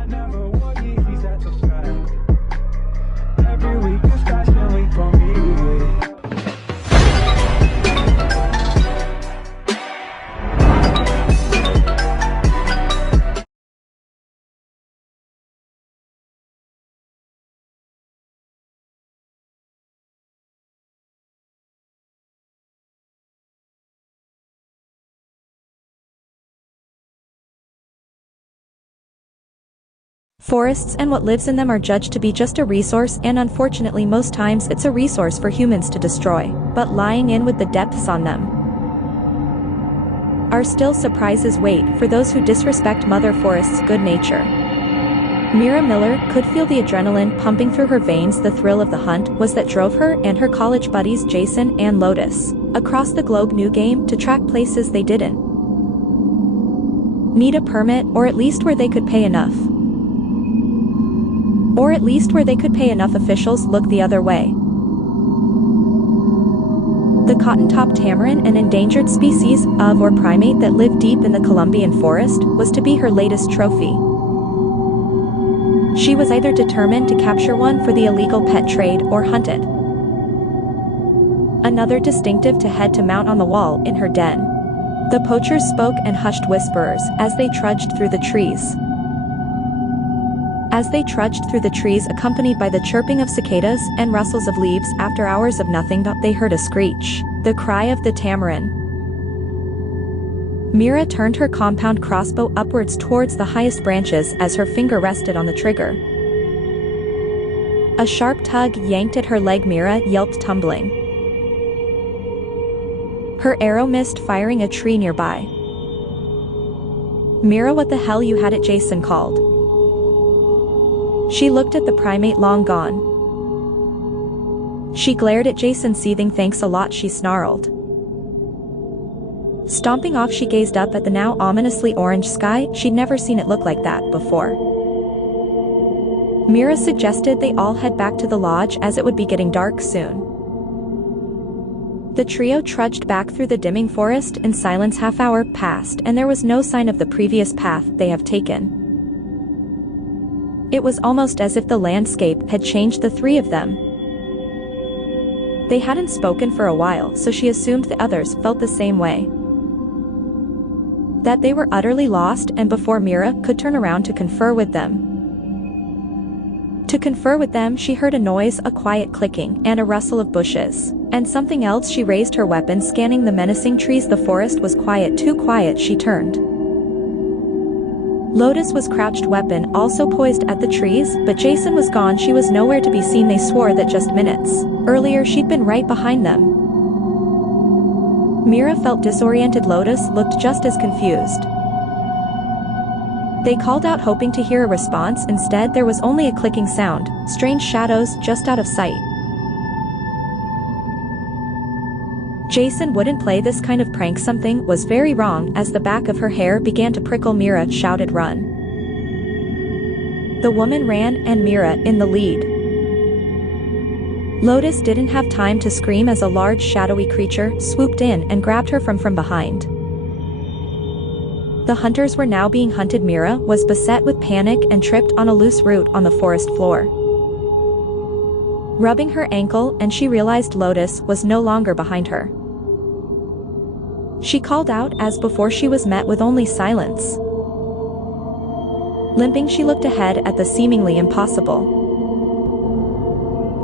I never wore Yeezys, that's a fact. Every week is fashion week for me. Forests and what lives in them are judged to be just a resource, and unfortunately most times it's a resource for humans to destroy, but lying in with the depths on them are still surprises wait for those who disrespect Mother Forest's good nature. Mira Miller could feel the adrenaline pumping through her veins. The thrill of the hunt was that drove her and her college buddies Jason and Lotus across the globe new game to track places they didn't need a permit, or at least where they could pay enough. Officials look the other way. The cotton-top tamarin, an endangered species of or primate that lived deep in the Colombian forest, was to be her latest trophy. She was either determined to capture one for the illegal pet trade or hunt it. Another distinctive to head to mount on the wall in her den. The poachers spoke in hushed whisperers as they trudged through the trees. Accompanied by the chirping of cicadas and rustles of leaves, after hours of nothing, they heard a screech, the cry of the tamarin. Mira turned her compound crossbow upwards towards the highest branches as her finger rested on the trigger. A sharp tug yanked at her leg. Mira yelped, tumbling. Her arrow missed, firing a tree nearby. "Mira, what the hell, you had it," Jason called. She looked at the primate, long gone. She glared at Jason, seething. "Thanks a lot," she snarled. Stomping off, she gazed up at the now ominously orange sky. She'd never seen it look like that before. Mira suggested they all head back to the lodge as it would be getting dark soon. The trio trudged back through the dimming forest in silence. Half-hour passed and there was no sign of the previous path they have taken. It was almost as if the landscape had changed the three of them. They hadn't spoken for a while, so she assumed the others felt the same way. That they were utterly lost, and before Mira could turn around to confer with them, she heard a noise, a quiet clicking, and a rustle of bushes. And something else. She raised her weapon, scanning the menacing trees. The forest was quiet, too quiet. She turned. Lotus was crouched, weapon also poised at the trees, but Jason was gone. She was nowhere to be seen. They swore that just minutes earlier she'd been right behind them. Mira felt disoriented. Lotus looked just as confused. They called out, hoping to hear a response. Instead, there was only a clicking sound, strange shadows just out of sight. Jason wouldn't play this kind of prank. Something was very wrong. As the back of her hair began to prickle, Mira shouted, "Run!" The woman ran, and Mira in the lead. Lotus didn't have time to scream as a large shadowy creature swooped in and grabbed her from behind. The hunters were now being hunted. Mira was beset with panic and tripped on a loose root on the forest floor. Rubbing her ankle, and she realized Lotus was no longer behind her. She called out. As before, she was met with only silence. Limping, she looked ahead at the seemingly impossible.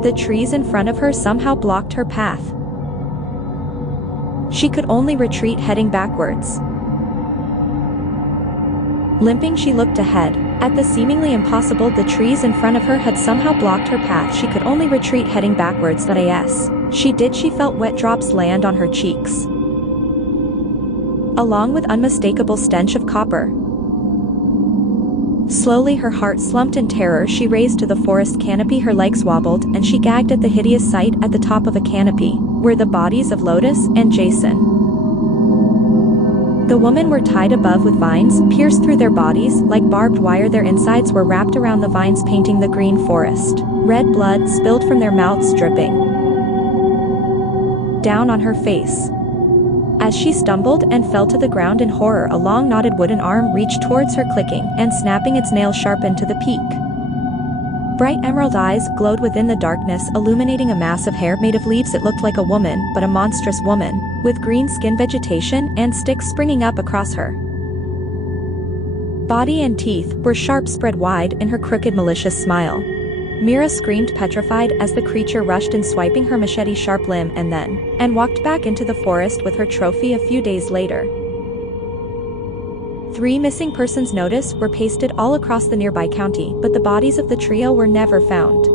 The trees in front of her somehow blocked her path. She could only retreat, heading backwards. Limping, she looked ahead at the seemingly impossible. The trees in front of her had somehow blocked her path. She could only retreat, heading backwards. She did. She felt wet drops land on her cheeks, along with unmistakable stench of copper. Slowly, her heart slumped in terror. She raised to the forest canopy. Her legs wobbled, and she gagged at the hideous sight. At the top of a canopy were the bodies of Lotus and Jason. The women were tied above with vines pierced through their bodies like barbed wire. Their insides were wrapped around the vines, painting the green forest. Red blood spilled from their mouths, dripping down on her face. As she stumbled and fell to the ground in horror, a long knotted wooden arm reached towards her, clicking and snapping, its nails sharpened to the peak. Bright emerald eyes glowed within the darkness, illuminating a mass of hair made of leaves. It looked like a woman, but a monstrous woman, with green skin, vegetation, and sticks springing up across her body and teeth were sharp, spread wide in her crooked, malicious smile. Mira screamed, petrified, as the creature rushed in, swiping her machete-sharp limb, and walked back into the forest with her trophy. A few days later, 3 missing persons notices were pasted all across the nearby county, but the bodies of the trio were never found.